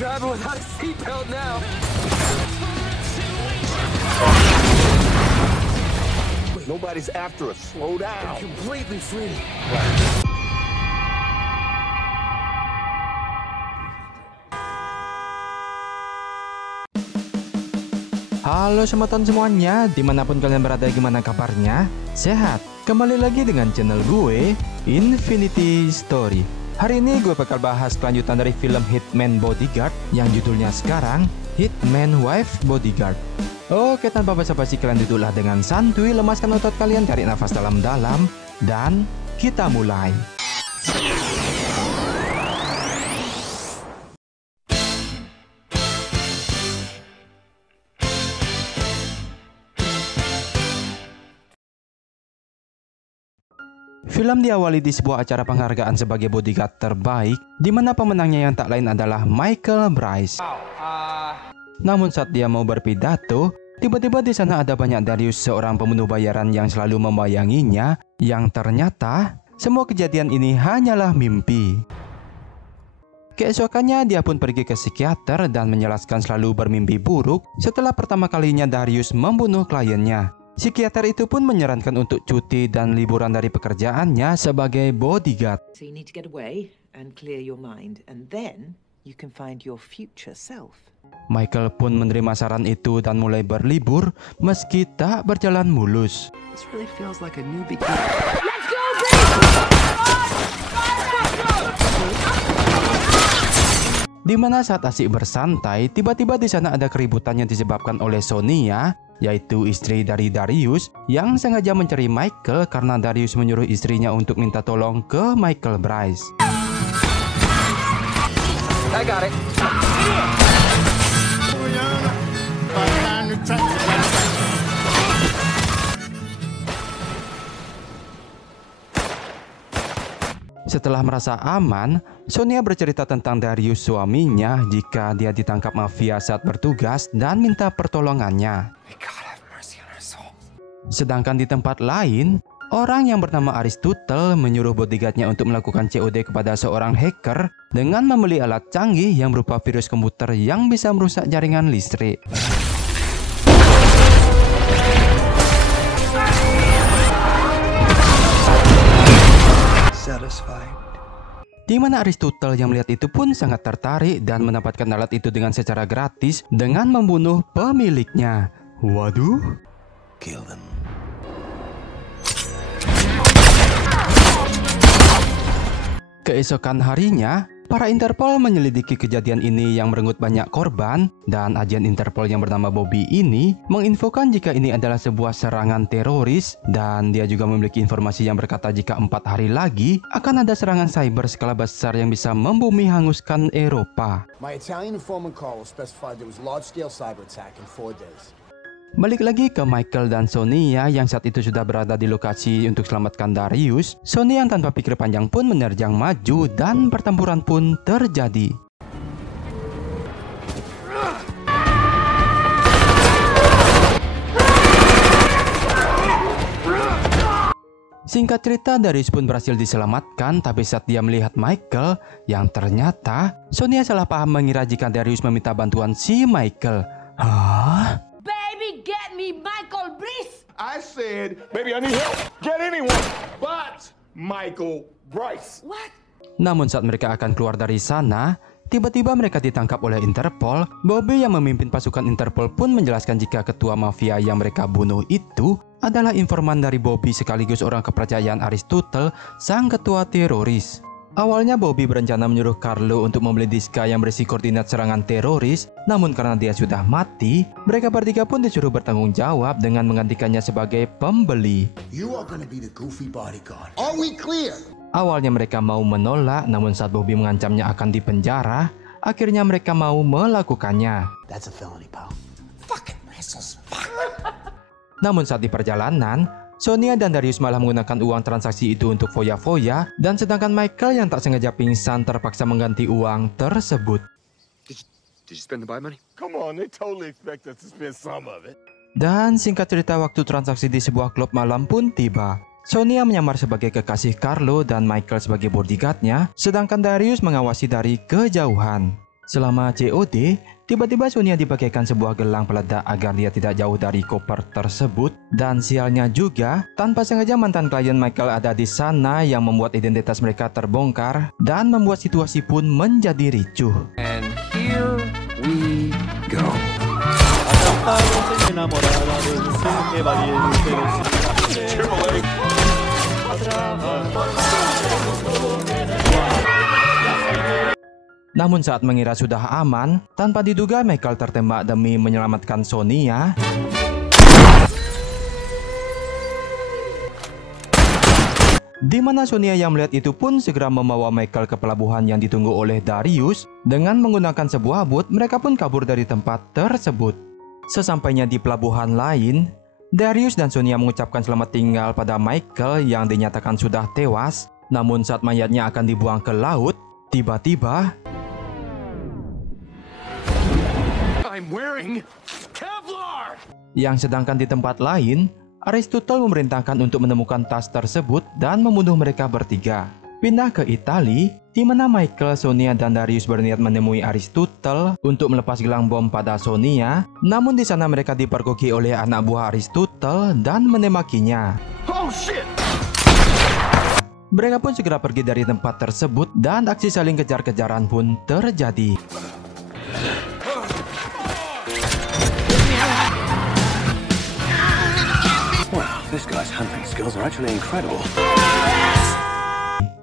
driving without a seatbelt now. Wait, nobody's after us. Slow down. I'm completely free. Halo semeton semuanya, dimanapun kalian berada, gimana kabarnya? Sehat? Kembali lagi dengan channel gue, Infinity Story. Hari ini gue bakal bahas kelanjutan dari film Hitman Bodyguard yang judulnya sekarang Hitman Wife Bodyguard. Oke, tanpa basa-basi kalian duduklah dengan santuy, lemaskan otot kalian, tarik nafas dalam-dalam, dan kita mulai. Film diawali di sebuah acara penghargaan sebagai bodyguard terbaik, di mana pemenangnya yang tak lain adalah Michael Bryce. Namun saat dia mau berpidato, tiba-tiba di sana ada banyak Darius, seorang pembunuh bayaran yang selalu membayanginya, yang ternyata semua kejadian ini hanyalah mimpi. Keesokannya dia pun pergi ke psikiater dan menjelaskan selalu bermimpi buruk setelah pertama kalinya Darius membunuh kliennya. Psikiater itu pun menyarankan untuk cuti dan liburan dari pekerjaannya sebagai bodyguard. So you need to get away and clear your mind, and then you can find your future self. Michael pun menerima saran itu dan mulai berlibur meski tak berjalan mulus. This really feels like a new beginning. Let's go, Di mana saat asik bersantai, tiba-tiba di sana ada keributan yang disebabkan oleh Sonia, yaitu istri dari Darius, yang sengaja mencari Michael karena Darius menyuruh istrinya untuk minta tolong ke Michael Bryce. I got it. Setelah merasa aman, Sonia bercerita tentang Darius suaminya jika dia ditangkap mafia saat bertugas dan minta pertolongannya. Sedangkan di tempat lain, orang yang bernama Aristotle menyuruh bodyguardnya untuk melakukan COD kepada seorang hacker dengan membeli alat canggih yang berupa virus komputer yang bisa merusak jaringan listrik. Di mana Aristotle yang melihat itu pun sangat tertarik dan mendapatkan alat itu dengan secara gratis dengan membunuh pemiliknya. Waduh. Kill them. Keesokan harinya, para Interpol menyelidiki kejadian ini yang merenggut banyak korban, dan agen Interpol yang bernama Bobby ini menginfokan jika ini adalah sebuah serangan teroris, dan dia juga memiliki informasi yang berkata jika 4 hari lagi akan ada serangan cyber skala besar yang bisa membumi hanguskan Eropa. My Italian informant Carlo specified there was a large-scale cyber attack in 4 days. Balik lagi ke Michael dan Sonia yang saat itu sudah berada di lokasi untuk selamatkan Darius. Sonia yang tanpa pikir panjang pun menerjang maju dan pertempuran pun terjadi. Singkat cerita, Darius pun berhasil diselamatkan, tapi saat dia melihat Michael, yang ternyata Sonia salah paham mengira jika Darius meminta bantuan si Michael. Hah? Baby, get me Michael Bryce. I said, baby, I need help. Get anyone but Michael Bryce. What? Namun saat mereka akan keluar dari sana, tiba-tiba mereka ditangkap oleh Interpol. Bobby yang memimpin pasukan Interpol pun menjelaskan jika ketua mafia yang mereka bunuh itu adalah informan dari Bobby sekaligus orang kepercayaan Aristotle, sang ketua teroris. Awalnya Bobby berencana menyuruh Carlo untuk membeli diska yang berisi koordinat serangan teroris, namun karena dia sudah mati, mereka bertiga pun disuruh bertanggung jawab dengan menggantikannya sebagai pembeli. You are gonna be the goofy bodyguard. Are we clear? Awalnya mereka mau menolak, namun saat Bobby mengancamnya akan dipenjara, akhirnya mereka mau melakukannya. That's a felony, pal. Namun saat di perjalanan, Sonia dan Darius malah menggunakan uang transaksi itu untuk foya-foya, dan sedangkan Michael yang tak sengaja pingsan terpaksa mengganti uang tersebut. Did you spend the buy money? Come on, they totally expect us to spend some of it. Dan singkat cerita, waktu transaksi di sebuah klub malam pun tiba. Sonia menyamar sebagai kekasih Carlo dan Michael sebagai bodyguardnya, sedangkan Darius mengawasi dari kejauhan. Selama COD, tiba-tiba Sonia dipakaikan sebuah gelang peledak agar dia tidak jauh dari koper tersebut. Dan sialnya juga, tanpa sengaja mantan klien Michael ada di sana yang membuat identitas mereka terbongkar dan membuat situasi pun menjadi ricuh. And here we go. Namun saat mengira sudah aman, tanpa diduga Michael tertembak demi menyelamatkan Sonia. Di mana Sonia yang melihat itu pun segera membawa Michael ke pelabuhan yang ditunggu oleh Darius. Dengan menggunakan sebuah boot, mereka pun kabur dari tempat tersebut. Sesampainya di pelabuhan lain, Darius dan Sonia mengucapkan selamat tinggal pada Michael yang dinyatakan sudah tewas. Namun saat mayatnya akan dibuang ke laut, tiba-tiba I'm wearing Kevlar. Yang sedangkan di tempat lain, Aristotle memerintahkan untuk menemukan tas tersebut dan membunuh mereka bertiga. Pindah ke Italia, di mana Michael, Sonia, dan Darius berniat menemui Aristotle untuk melepas gelang bom pada Sonia. Namun di sana mereka dipergoki oleh anak buah Aristotle dan menemakinya. Oh shit! Mereka pun segera pergi dari tempat tersebut dan aksi saling kejar-kejaran pun terjadi. This guy's hunting skills are actually incredible.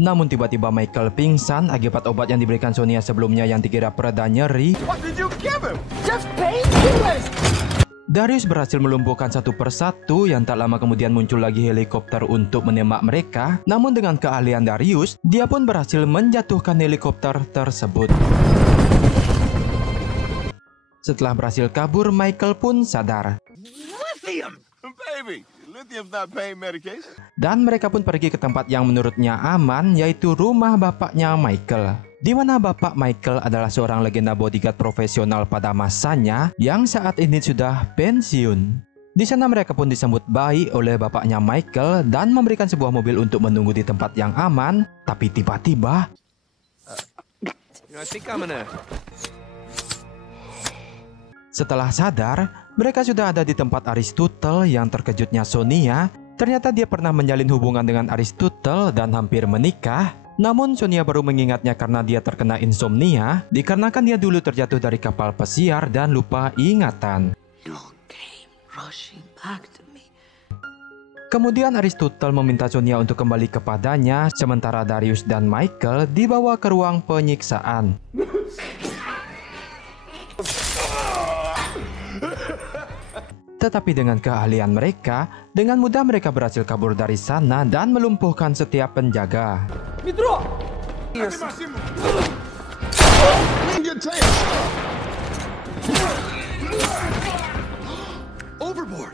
Namun tiba-tiba Michael pingsan akibat obat yang diberikan Sonia sebelumnya yang dikira pereda nyeri. What did you give him? Just painkillers. Darius berhasil melumpuhkan satu persatu yang tak lama kemudian muncul lagi helikopter untuk menembak mereka. Namun dengan keahlian Darius, dia pun berhasil menjatuhkan helikopter tersebut. Setelah berhasil kabur, Michael pun sadar. Lithium! Baby, lithium's not pain medication. Dan mereka pun pergi ke tempat yang menurutnya aman, yaitu rumah bapaknya Michael. Di mana bapak Michael adalah seorang legenda bodyguard profesional pada masanya yang saat ini sudah pensiun. Di sana mereka pun disambut baik oleh bapaknya Michael dan memberikan sebuah mobil untuk menunggu di tempat yang aman. Tapi tiba-tiba I think I'm gonna... setelah sadar, mereka sudah ada di tempat Aristotle. Yang terkejutnya Sonia, ternyata dia pernah menjalin hubungan dengan Aristotle dan hampir menikah. Namun Sonia baru mengingatnya karena dia terkena insomnia, dikarenakan dia dulu terjatuh dari kapal pesiar dan lupa ingatan. You came rushing back to me. Kemudian Aristotle meminta Sonia untuk kembali kepadanya, sementara Darius dan Michael dibawa ke ruang penyiksaan. Tetapi dengan keahlian mereka, dengan mudah mereka berhasil kabur dari sana dan melumpuhkan setiap penjaga. Overboard.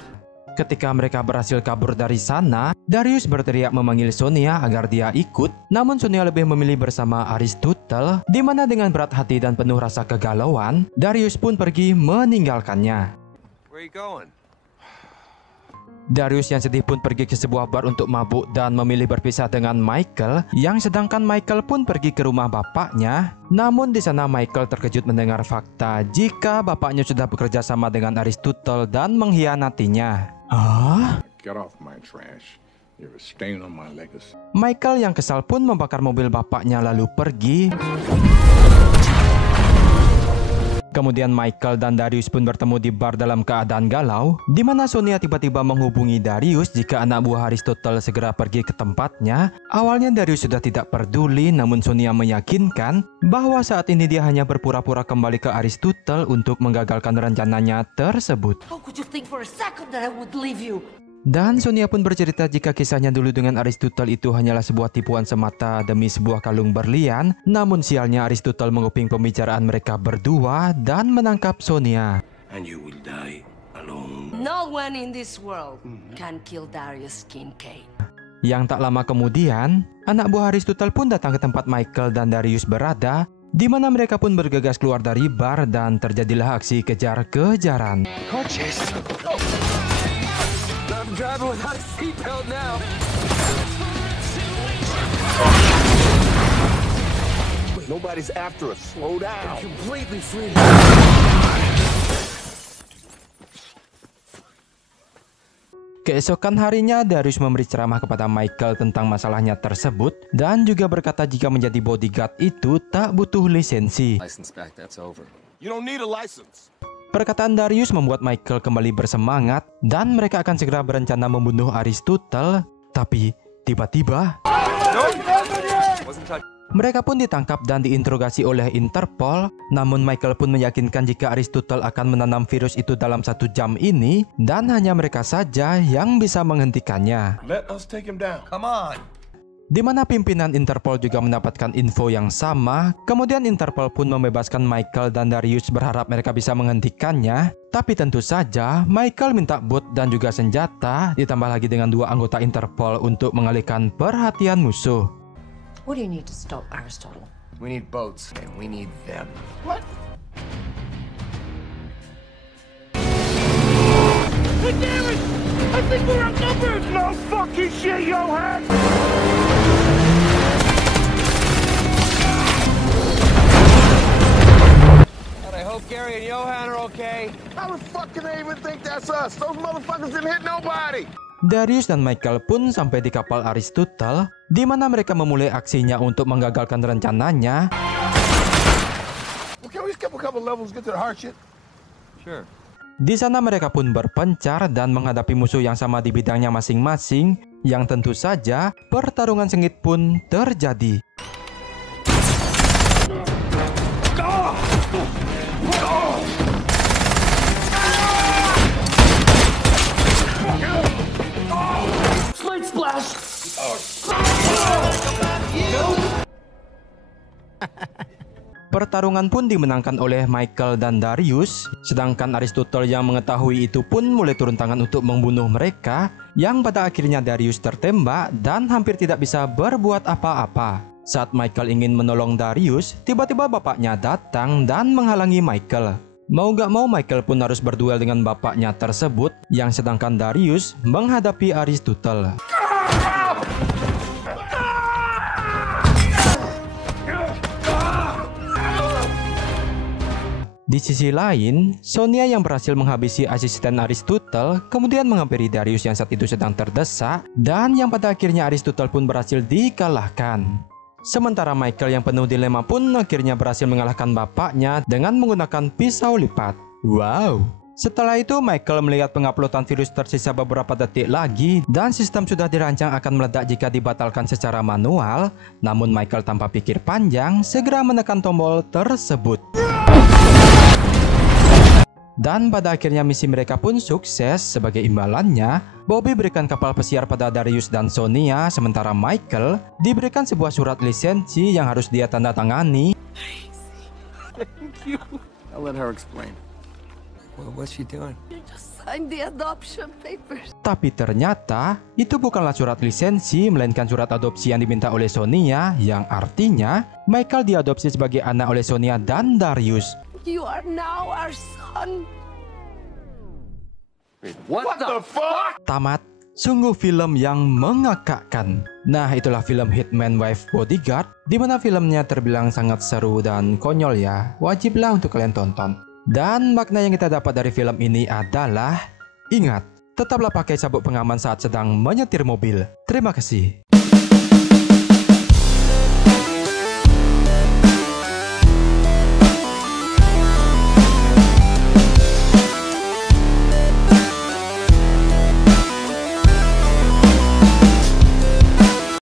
Ketika mereka berhasil kabur dari sana, Darius berteriak memanggil Sonia agar dia ikut. Namun Sonia lebih memilih bersama Aristotle, di mana dengan berat hati dan penuh rasa kegalauan, Darius pun pergi meninggalkannya. Where you going? Darius yang sedih pun pergi ke sebuah bar untuk mabuk dan memilih berpisah dengan Michael, yang sedangkan Michael pun pergi ke rumah bapaknya. Namun di sana Michael terkejut mendengar fakta jika bapaknya sudah bekerja sama dengan Aristotle dan mengkhianatinya. Get off my trash. You're a stain on my legacy. Michael yang kesal pun membakar mobil bapaknya lalu pergi. Kemudian Michael dan Darius pun bertemu di bar dalam keadaan galau, di mana Sonia tiba-tiba menghubungi Darius jika anak buah Aristotle segera pergi ke tempatnya. Awalnya Darius sudah tidak peduli, namun Sonia meyakinkan bahwa saat ini dia hanya berpura-pura kembali ke Aristotle untuk menggagalkan rencananya tersebut. How could you think for a second that I would leave you? Dan Sonia pun bercerita jika kisahnya dulu dengan Aristotle itu hanyalah sebuah tipuan semata demi sebuah kalung berlian. Namun sialnya Aristotle menguping pembicaraan mereka berdua dan menangkap Sonia. And you will die alone. No one in this world can kill Darius Kincaid. Yang tak lama kemudian, anak buah Aristotle pun datang ke tempat Michael dan Darius berada, di mana mereka pun bergegas keluar dari bar dan terjadilah aksi kejar-kejaran. Car chase. I'm driving without a seatbelt now. Wait, Nobody's after us. Slow down. Completely free. Keesokan harinya, Darius memberi ceramah kepada Michael tentang masalahnya tersebut dan juga berkata jika menjadi bodyguard itu tak butuh lisensi. License back, that's over. You don't need a license. Perkataan Darius membuat Michael kembali bersemangat dan mereka akan segera berencana membunuh Aristotle. Tapi tiba-tiba mereka pun ditangkap dan diinterogasi oleh Interpol. Namun Michael pun meyakinkan jika Aristotle akan menanam virus itu dalam 1 jam ini dan hanya mereka saja yang bisa menghentikannya. Let us take him down. Come on. Di mana pimpinan Interpol juga mendapatkan info yang sama. Kemudian Interpol pun membebaskan Michael dan Darius berharap mereka bisa menghentikannya. Tapi tentu saja Michael minta bot dan juga senjata, ditambah lagi dengan 2 anggota Interpol untuk mengalihkan perhatian musuh. What do you need to stop Aristotle? We need boats, and we need them. What? Hey, damn it! I think we're outnumbered! No fucking shit, Johan! I hope Gary and Johan are okay. How the fuck can they even think that's us? Those motherfuckers didn't hit nobody! Darius dan Michael pun sampai di kapal Aristotle, di mana mereka memulai aksinya untuk menggagalkan rencananya. Well, can we skip a couple levels, get to the hard shit? Sure. Di sana mereka pun berpencar dan menghadapi musuh yang sama di bidangnya masing-masing, yang tentu saja pertarungan sengit pun terjadi. Pertarungan pun dimenangkan oleh Michael dan Darius, sedangkan Aristotle yang mengetahui itu pun mulai turun tangan untuk membunuh mereka, yang pada akhirnya Darius tertembak dan hampir tidak bisa berbuat apa-apa. Saat Michael ingin menolong Darius, tiba-tiba bapaknya datang dan menghalangi Michael. Mau gak mau Michael pun harus berduel dengan bapaknya tersebut, yang sedangkan Darius menghadapi Aristotle. Di sisi lain, Sonia yang berhasil menghabisi asisten Aristotle kemudian menghampiri Darius yang saat itu sedang terdesak, dan yang pada akhirnya Aristotle pun berhasil dikalahkan. Sementara Michael yang penuh dilema pun akhirnya berhasil mengalahkan bapaknya dengan menggunakan pisau lipat. Wow! Setelah itu Michael melihat penguploadan virus tersisa beberapa detik lagi dan sistem sudah dirancang akan meledak jika dibatalkan secara manual. Namun Michael tanpa pikir panjang segera menekan tombol tersebut. Dan pada akhirnya misi mereka pun sukses. Sebagai imbalannya, Bobby berikan kapal pesiar pada Darius dan Sonia, sementara Michael diberikan sebuah surat lisensi yang harus dia tanda tangani. Thank you. I'll let her explain. Well, what's she doing? You just signed the adoption papers. Tapi ternyata itu bukanlah surat lisensi, melainkan surat adopsi yang diminta oleh Sonia, yang artinya Michael diadopsi sebagai anak oleh Sonia dan Darius. You are now our son. Wait, what the fuck? Tamat. Sungguh film yang mengakakkan. Nah, itulah film Hitman Wife Bodyguard, di mana filmnya terbilang sangat seru dan konyol ya. Wajiblah untuk kalian tonton. Dan makna yang kita dapat dari film ini adalah, ingat, tetaplah pakai sabuk pengaman saat sedang menyetir mobil. Terima kasih.